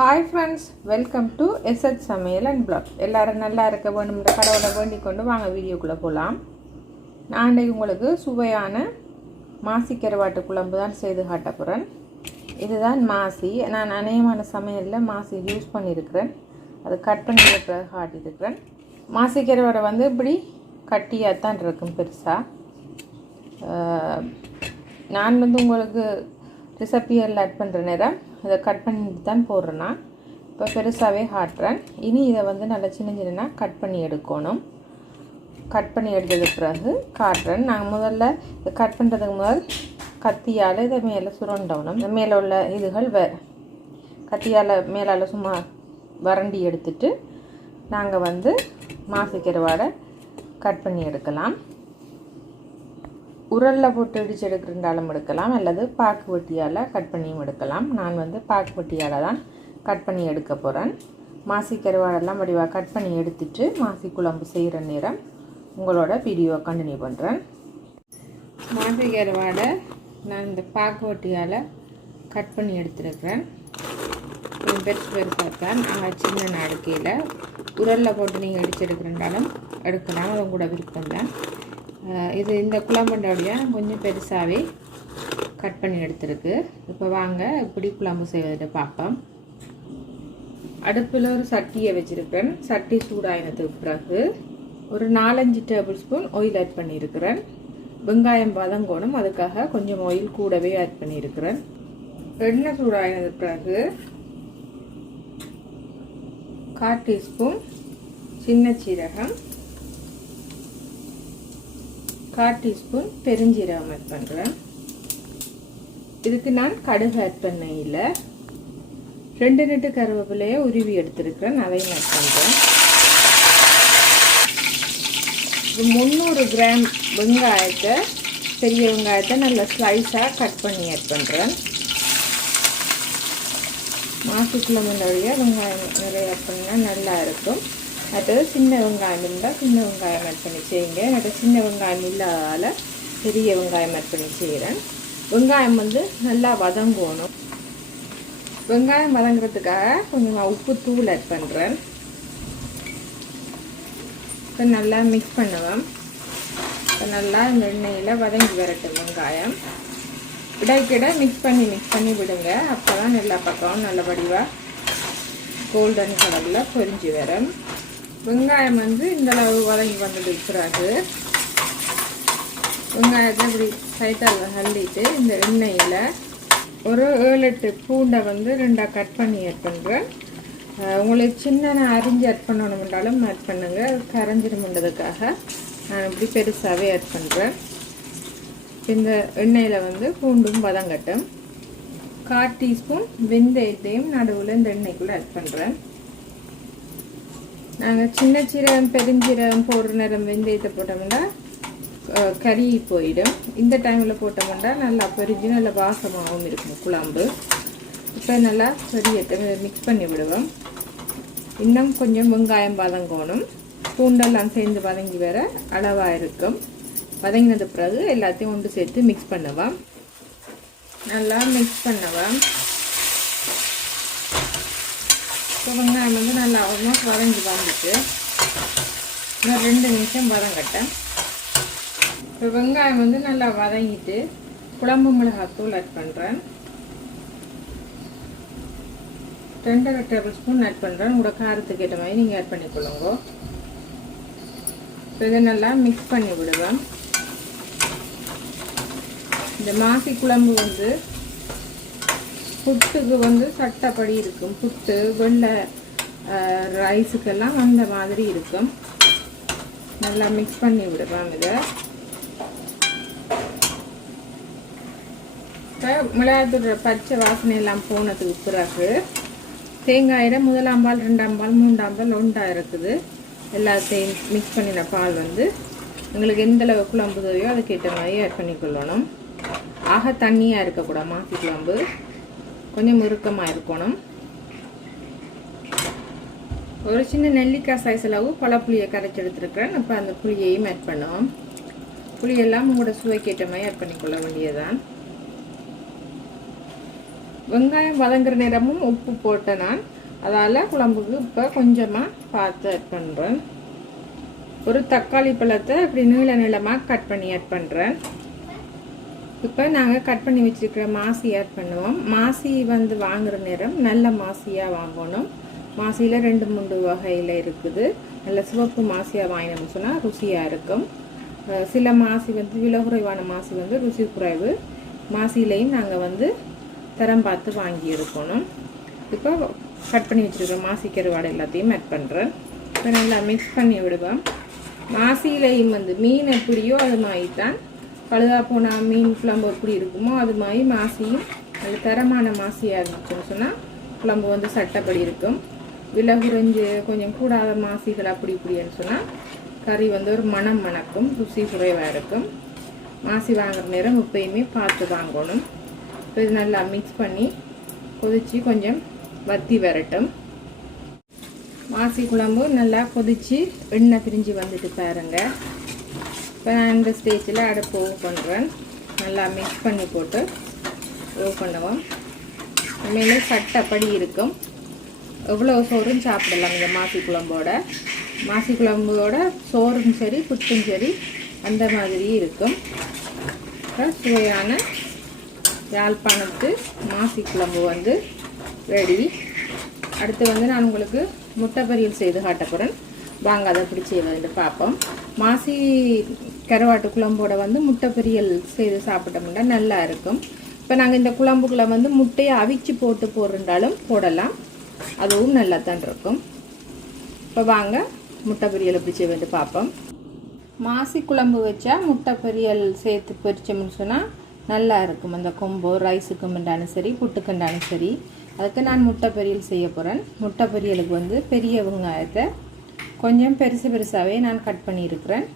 Hi friends welcome to SH சமையல் and blog எல்லாரும் நல்லா இருக்க வேணும்ன்ற கடவுளை வேண்டிக் கொண்டு வாங்க வீடியோக்குள்ளே போகலாம் நான் இன்றைக்கு உங்களுக்கு சுவையான மாசி கருவாட்டு குழம்பு தான் செய்து காட்ட போகிறேன் இதுதான் மாசி. நான் அநேகமான சமையலில் மாசி யூஸ் பண்ணியிருக்கிறேன். அது கட் பண்ணி இருக்கிற காட்டியிருக்கிறேன். மாசி கருவாடை வந்து இப்படி கட்டியாக தான் இருக்கும் பெருசாக நான் வந்து உங்களுக்கு ரிசப்பியரில் ஆட் பண்ணுற நேரம் இதை கட் பண்ணிட்டு தான் போடுறேன். நான் இப்போ பெருசாகவே காட்டுறேன். இனி இதை வந்து நல்லா சின்ன சின்ன கட் பண்ணி எடுக்கணும். கட் பண்ணி எடுத்ததுக்கு பிறகு காட்டுறேன். நாங்கள் முதல்ல இதை கட் பண்ணுறதுக்கு முதல் கத்தியால் இதை மேலே சுரண்டணும். இந்த மேலே உள்ள இதுகள் வே கத்தியால் மேலால் சும்மா வறண்டி எடுத்துட்டு நாங்கள் வந்து மாசிக்கருவாடை கட் பண்ணி எடுக்கலாம். உரலில் போட்டு இடித்து எடுக்கிறண்டாலும் எடுக்கலாம் அல்லது பாக்கு வெட்டியால் கட் பண்ணியும் எடுக்கலாம். நான் வந்து பாக்கு வெட்டியால் தான் கட் பண்ணி எடுக்க போகிறேன் மாசி கருவாடெல்லாம் வடிவாக கட் பண்ணி எடுத்துட்டு மாசி குழம்பு செய்கிற நேரம் உங்களோட வீடியோவை கண்டினியூ பண்ணுறேன் மாசி கருவாடை நான் இந்த பாக்கு வெட்டியால் கட் பண்ணி எடுத்துருக்கிறேன். பெருசு பெருசாக தான் நாங்கள் சின்ன நாடுக்கையில் உரலில் போட்டு நீங்கள் இடிச்சு எடுக்கிறாலும் எடுக்கலாம். அது கூட விருப்பம் தான் இது இந்த குழம்புண்டோடைய கொஞ்சம் பெருசாகவே கட் பண்ணி எடுத்துருக்கு. இப்போ வாங்க இப்படி குழம்பு செய்வதை பார்ப்போம். அடுப்பில் ஒரு சட்டியை வச்சுருக்கிறேன். சட்டி சூடாயினதுக்கு பிறகு ஒரு நாலஞ்சு டேபிள் ஸ்பூன் ஆயில் ஆட் பண்ணியிருக்கிறேன். வெங்காயம் வதங்கணும் அதுக்காக கொஞ்சம் ஆயில் கூடவே ஆட் பண்ணியிருக்கிறேன். எண்ணெய் சூடாயினதுக்கு பிறகு கால் டீஸ்பூன் சின்ன சீரகம் கால் டீஸ்பூன் பெருஞ்சீரகம் ஆட் பண்ணுறேன் இதுக்கு நான் கடுகு ஆட் பண்ண இல்லை ரெண்டு நெட்டு கருவேப்பிலையை உருவி எடுத்துருக்கிறேன். அதையும் ஆட் பண்ணுறேன் முந்நூறு கிராம் வெங்காயத்தை பெரிய வெங்காயத்தை நல்ல ஸ்லைஸாக கட் பண்ணி ஆட் பண்ணுறேன் மாசுக்குழம்புன்ற முன்னாடியே வெங்காயம் நிறைய ஆட் பண்ணால் நல்லா இருக்கும். அடுத்தது சின்ன வெங்காயம் இருந்தால் சின்ன வெங்காயம் ஆட் பண்ணி செய்யுங்க எனக்கு சின்ன வெங்காயம் இல்லாதால் பெரிய வெங்காயம் ஆட் பண்ணி செய்கிறேன் வெங்காயம் வந்து நல்லா வதங்கணும் வெங்காயம் வதங்குறதுக்காக கொஞ்சம் உப்பு தூள் ஆட் பண்ணுறேன் இப்போ நல்லா மிக்ஸ் பண்ணுவேன் இப்போ நல்லா இந்த எண்ணெயில் வதங்கி வரட்டும் வெங்காயம் இடைக்கிட மிக்ஸ் பண்ணி மிக்ஸ் பண்ணி விடுங்க அப்போ தான் எல்லா பக்கமும் நல்லபடியாக கோல்டன் கலரில் பொரிஞ்சு வரும் வெங்காயம் வந்து இந்த அளவு வதங்கி வந்துட்டு இருக்கிறாரு. வெங்காயத்தை இப்படி சைத்தால் அள்ளிட்டு இந்த எண்ணெயில் ஒரு ஏழு எட்டு பூண்டை வந்து ரெண்டாக கட் பண்ணி ஆட் பண்ணுறேன் உங்களுக்கு சின்ன அரிஞ்சு ஆட் பண்ணணுமென்றாலும் ஆட் பண்ணுங்கள் கரைஞ்சிருமுன்றதுக்காக நான் இப்படி பெருசாகவே ஆட் பண்ணுறேன் இந்த எண்ணெயில் வந்து பூண்டும் வதங்கட்டும். கால் டீஸ்பூன் வெந்தயத்தையும் நடுவில் இந்த எண்ணெய்க்குள்ளே ஆட் பண்ணுறேன் நாங்கள் சின்ன சீரகம் பெருஞ்சீரகம் போடுற நேரம் வெந்தயத்தை போட்டோம்னா கறி போயிடும். இந்த டைமில் போட்டோம்னா நல்லா பெரிஞ்சு நல்லா வாசமாகவும் இருக்கும் குழம்பு. இப்போ நல்லா பெரியத்தை மிக்ஸ் பண்ணி விடுவோம். இன்னும் கொஞ்சம் வெங்காயம் வதங்கணும். பூண்டெல்லாம் சேர்ந்து வதங்கி வர அளவாக இருக்கும். வதங்கினது பிறகு எல்லாத்தையும் ஒன்று சேர்த்து மிக்ஸ் பண்ணுவோம் நல்லா மிக்ஸ் பண்ணுவோம் இப்போ வெங்காயம் வந்து நல்லா ஆல்மோஸ்ட் வதங்கி வந்துட்டு இன்னும் ரெண்டு நிமிஷம் வதங்கட்டேன் இப்போ வெங்காயம் வந்து நல்லா வதங்கிட்டு குழம்பு மிளகாத்தூள் ஆட் பண்ணுறேன் ரெண்டரை டேபிள் ஸ்பூன் ஆட் பண்ணுறேன் உங்களோட காரத்துக்கு ஏற்ற மாதிரி நீங்கள் ஆட் பண்ணிக்கொள்ளுங்க. இப்போ இதை நல்லா மிக்ஸ் பண்ணி விடுவேன். இந்த மாசி குழம்பு வந்து புட்டுக்கு வந்து சட்டப்படி இருக்கும். புட்டு வெள்ளை ரைஸுக்கெல்லாம் அந்த மாதிரி இருக்கும். நல்லா மிக்ஸ் பண்ணி விடுவாங்க இதை. இப்போ மிளகாத்தூள் பச்சை வாசனை எல்லாம் போனதுக்கு பிறகு தேங்காயிட முதலாம் பால் ரெண்டாம் பால் மூன்றாம் பால் ஒன்றாக இருக்குது. எல்லாத்தையும் மிக்ஸ் பண்ணின பால் வந்து எங்களுக்கு எந்த அளவு குழம்பு தேவையோ அதுக்கேற்ற மாதிரி ஆட் பண்ணிக்கொள்ளணும். ஆக தண்ணியாக இருக்கக்கூடாது மாற்றி குழம்பு. கொஞ்சம் முறுக்கமாக இருக்கணும். ஒரு சின்ன நெல்லிக்காய் சைஸ் அளவு பழப்புளியை கரைச்சி எடுத்துருக்கிறேன். இப்போ அந்த புளியையும் ஆட் பண்ணுவோம் புளியெல்லாம் உங்களோட சுவைக்கேற்ற மாதிரி ஆட் பண்ணிக்கொள்ள வேண்டியதுதான். வெங்காயம் வதங்குற நேரமும் உப்பு போட்டேன் நான் அதால் குழம்புக்கு இப்போ கொஞ்சமாக பார்த்து ஆட் பண்ணுறேன் ஒரு தக்காளி பழத்தை இப்படி நீள நீளமாக கட் பண்ணி ஆட் பண்ணுறேன் இப்போ நாங்கள் கட் பண்ணி வச்சுருக்கிற மாசி ஆட் பண்ணுவோம். மாசி வந்து வாங்குகிற நேரம் நல்ல மாசியாக வாங்கணும். மாசியில் ரெண்டு மூன்று வகையில் இருக்குது. நல்ல சிவப்பு மாசியாக வாங்கினோம்னு சொன்னால் ருசியாக இருக்கும். சில மாசி வந்து விலை குறைவான மாசி வந்து ருசி குறைவு. மாசிலையும் நாங்கள் வந்து தரம் பார்த்து வாங்கி இருக்கணும் இப்போ கட் பண்ணி வச்சுருக்கிற மாசி கருவாடை எல்லாத்தையும் ஆட் பண்ணுறேன் இப்போ நல்லா மிக்ஸ் பண்ணி விடுவோம். மாசிலையும் வந்து மீன் எப்படியோ அது மாதிரி தான். பழுதாக போன மீன் குழம்பு எப்படி இருக்குமோ அது மாதிரி மாசியும் அது தரமான மாசியாக இருந்துச்சுன்னு சொன்னால் குழம்பு வந்து சட்டப்படி இருக்கும். விலை குறைஞ்சு கொஞ்சம் கூடாத மாசிகள் அப்படி இப்படின்னு சொன்னால் கறி வந்து ஒரு மணம் மணக்கும் ருசி குறைவாக இருக்கும். மாசி வாங்குற நேரம் எப்பயுமே பார்த்து வாங்கணும். இப்போ இது நல்லா மிக்ஸ் பண்ணி கொதித்து கொஞ்சம் வத்தி வரட்டும். மாசி குழம்பு நல்லா கொதித்து எண்ணெய் பிரிஞ்சு வந்துட்டு பாருங்கள் இப்போ நான் இந்த ஸ்டேஜில் அடுப்பு ஓவ் பண்ணுறேன் நல்லா மிக்ஸ் பண்ணி போட்டு ஓவ் பண்ணுவோம். மேலே சட்டப்படி இருக்கும். எவ்வளோ சோறும் சாப்பிடலாம் இந்த மாசி குழம்போட. மாசி குழம்போட சோறும் சரி புட்டும் சரி அந்த மாதிரி இருக்கும். சுவையான யாழ்ப்பாணத்து மாசி குழம்பு வந்து ரெடி அடுத்து வந்து நான் உங்களுக்கு முட்டை பொரியல் செய்து காட்ட போகிறேன் வாங்க அதை பிடிச்சி வந்து பார்ப்போம். மாசி கருவாட்டு குழம்போட வந்து முட்டை பொரியல் செய்து சாப்பிட்டோம்னா நல்லா இருக்கும். இப்போ நாங்கள் இந்த குழம்புக்குள்ள வந்து முட்டையை அவிச்சு போட்டு போடுறாலும் போடலாம். அதுவும் நல்லா தான் இருக்கும். இப்போ வாங்க முட்டை பொரியல் பிடிச்சி வந்து பார்ப்போம். மாசி குழம்பு வச்சா முட்டை பொரியல் சேர்த்து பொரிச்சோம்னு சொன்னால் நல்லா இருக்கும். அந்த கொம்பு ரைஸுக்கு மண்டாலும் சரி புட்டுக்கண்டாலும் சரி. அதுக்கு நான் முட்டை பொரியல் செய்ய போகிறேன் முட்டை பொரியலுக்கு வந்து பெரிய வெங்காயத்தை கொஞ்சம் பெருசு பெருசாகவே நான் கட் பண்ணியிருக்கிறேன்.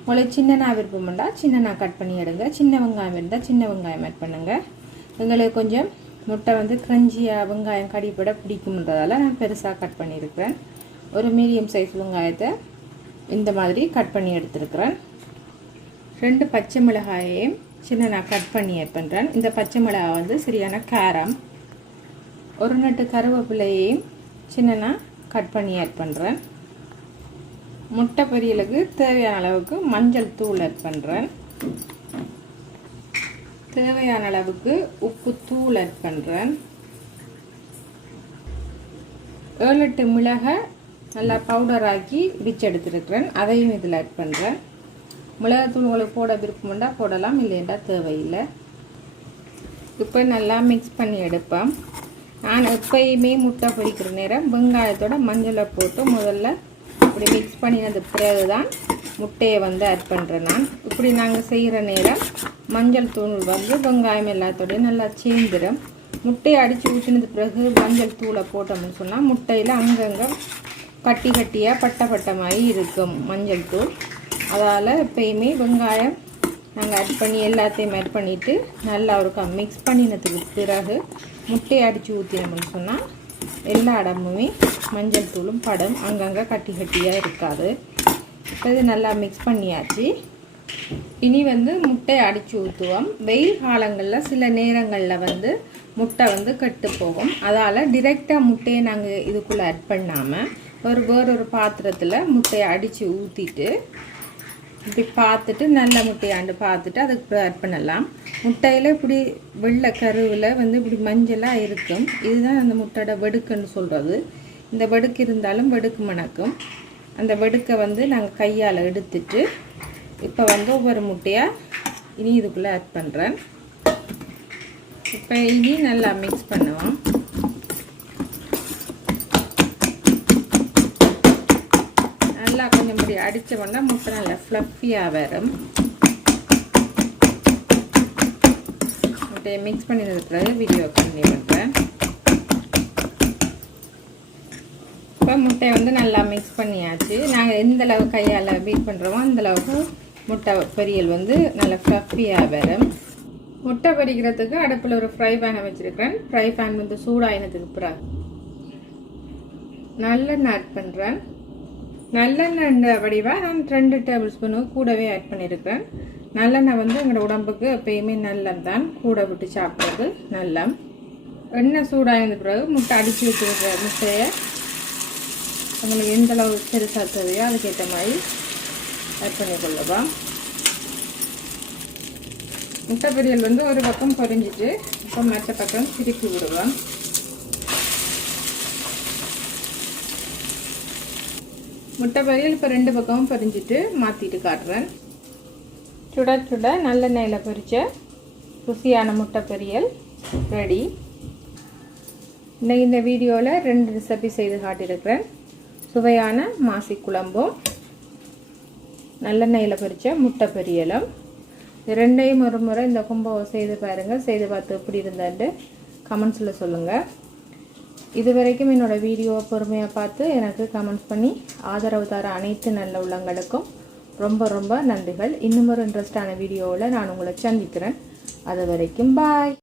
உங்களுக்கு சின்னனா இருந்தால் சின்னனா கட் பண்ணி எடுங்க. சின்ன வெங்காயம் இருந்தால் சின்ன வெங்காயம் ஆட் பண்ணுங்கள் எங்களுக்கு கொஞ்சம் முட்டை வந்து கிரஞ்சியாக வெங்காயம் கடிப்பட பிடிக்கும்ன்றதால நான் பெருசாக கட் பண்ணியிருக்கிறேன். ஒரு மீடியம் சைஸ் வெங்காயத்தை இந்த மாதிரி கட் பண்ணி எடுத்துருக்கிறேன். ரெண்டு பச்சை மிளகாயையும் சின்ன நான் கட் பண்ணி பண்ணுறேன் இந்த பச்சை மிளகாய் வந்து சரியான காரம். ஒரு நட்டு கருவேப்பிலையையும் சின்னனா கட் பண்ணி ஆட் பண்ணுறேன் முட்டை பொரியலுக்கு தேவையான அளவுக்கு மஞ்சள் தூள் ஆட் பண்ணுறேன் தேவையான அளவுக்கு உப்பு தூள் ஆட் பண்ணுறேன் ஏழு எட்டு மிளகை நல்லா பவுடர் ஆக்கி இடிச்சு எடுத்துருக்கிறேன். அதையும் இதில் ஆட் பண்ணுறேன் மிளகாத்தூள் உங்களுக்கு போட விருப்பம்ண்டா போடலாம் இல்லைண்டா தேவையில்லை. இப்போ நல்லா மிக்ஸ் பண்ணி எடுப்பேன் நான் எப்பயுமே முட்டை பொரிக்கிற நேரம் வெங்காயத்தோட மஞ்சளை போட்டு முதல்ல இப்படி மிக்ஸ் பண்ணினது பிறகு தான் முட்டையை வந்து ஆட் பண்ணுறேன் நான். இப்படி நாங்கள் செய்கிற நேரம் மஞ்சள் தூள் வந்து வெங்காயம் எல்லாத்தோடையும் நல்லா சேர்ந்துடும் முட்டையை அடித்து ஊற்றினது பிறகு மஞ்சள் தூளை போட்டோம்னு சொன்னால் முட்டையில் அங்கங்கே கட்டி கட்டியாக பட்ட பட்ட மாதிரி இருக்கும் மஞ்சள் தூள். அதால் எப்பயுமே வெங்காயம் நாங்கள் ஆட் பண்ணி எல்லாத்தையும் ஆட் பண்ணிவிட்டு நல்லா இருக்கும் மிக்ஸ் பண்ணினதுக்கு பிறகு முட்டையை அடித்து ஊற்றினோம்னு சொன்னால் எல்லா இடமுமே மஞ்சள் தூளும் படம் அங்கங்கே கட்டி கட்டியாக இருக்காது. இப்போ இது நல்லா மிக்ஸ் பண்ணியாச்சு. இனி வந்து முட்டையை அடித்து ஊற்றுவோம் வெயில் காலங்களில் சில நேரங்களில் வந்து முட்டை வந்து கெட்டு போகும். அதால் டிரெக்டாக முட்டையை நாங்கள் இதுக்குள்ளே அட் பண்ணாமல் ஒரு வேறொரு பாத்திரத்தில் முட்டையை அடித்து ஊற்றிட்டு இப்படி பார்த்துட்டு நல்ல முட்டையாண்டு பார்த்துட்டு அதுக்கு ஆட் பண்ணலாம். முட்டையில் இப்படி வெள்ளை கருவில் வந்து இப்படி மஞ்சளாக இருக்கும். இதுதான் அந்த முட்டையோட வெடுக்குன்னு சொல்கிறது இந்த வெடுக்கு இருந்தாலும் வெடுக்கு மணக்கும். அந்த வெடுக்கை வந்து நாங்கள் கையால் எடுத்துட்டு இப்போ வந்து ஒவ்வொரு முட்டையாக இனி இதுக்குள்ளே ஆட் பண்ணுறேன் இப்போ இனி நல்லா மிக்ஸ் பண்ணுவோம் நல்லா கொஞ்சம் இப்படி அடித்த உடனே முட்டை நல்லா ஃப்ளஃபியாக வரும். முட்டையை மிக்ஸ் பண்ணினது பிறகு வீடியோ பண்ணி பண்ணுறேன் இப்போ முட்டையை வந்து நல்லா மிக்ஸ் பண்ணியாச்சு. நாங்கள் எந்த அளவு கையால் பீட் பண்ணுறோமோ அந்தளவுக்கு முட்டை பொரியல் வந்து நல்லா ஃப்ளஃபியாக வரும். முட்டை பொரிக்கிறதுக்கு அடுப்பில் ஒரு ஃப்ரை பேனை வச்சுருக்கிறேன். ஃப்ரை பேன் வந்து சூடாயினதுக்கு பிறகு நல்லெண்ணெய் ஆட் பண்ணுறேன் நல்லெண்ணெய் வடிவாக நான் ரெண்டு டேபிள் ஸ்பூனு கூடவே ஆட் பண்ணியிருக்கிறேன் நல்லெண்ணெய் வந்து எங்களோட உடம்புக்கு எப்பயுமே நல்லது தான் கூட விட்டு சாப்பிட்றது நல்ல எண்ணெய் இருந்த பிறகு முட்டை அடித்து வச்சுருக்கிற முட்டையை உங்களுக்கு எந்த அளவு பெருசாக தேவையோ அதுக்கேற்ற மாதிரி ஆட் பண்ணி முட்டை பொரியல் வந்து ஒரு பக்கம் பொரிஞ்சிட்டு இப்போ மற்ற பக்கம் திருப்பி விடுவோம் முட்டை பொரியல் இப்போ ரெண்டு பக்கமும் பொரிஞ்சிட்டு மாற்றிட்டு காட்டுறேன். சுட சுட நல்லெண்ணெயில் பொரித்த ருசியான முட்டை பொரியல் ரெடி இன்னைக்கு இந்த வீடியோவில் ரெண்டு ரெசிபி செய்து காட்டியிருக்கிறேன். சுவையான மாசி குழம்பும் நல்லெண்ணெயில் பொரித்த முட்டை பொரியலும். ரெண்டையும் ஒரு முறை இந்த கும்பம் செய்து பாருங்கள் செய்து பார்த்து எப்படி இருந்தாண்டு கமெண்ட்ஸில் சொல்லுங்கள் இது வரைக்கும் என்னோடய வீடியோவை பொறுமையாக பார்த்து எனக்கு கமெண்ட்ஸ் பண்ணி ஆதரவு தர அனைத்து நல்ல உள்ளங்களுக்கும் ரொம்ப ரொம்ப நன்றிகள். இன்னும் ஒரு இன்ட்ரெஸ்டான வீடியோவில் நான் உங்களை சந்திக்கிறேன். அது வரைக்கும் பாய்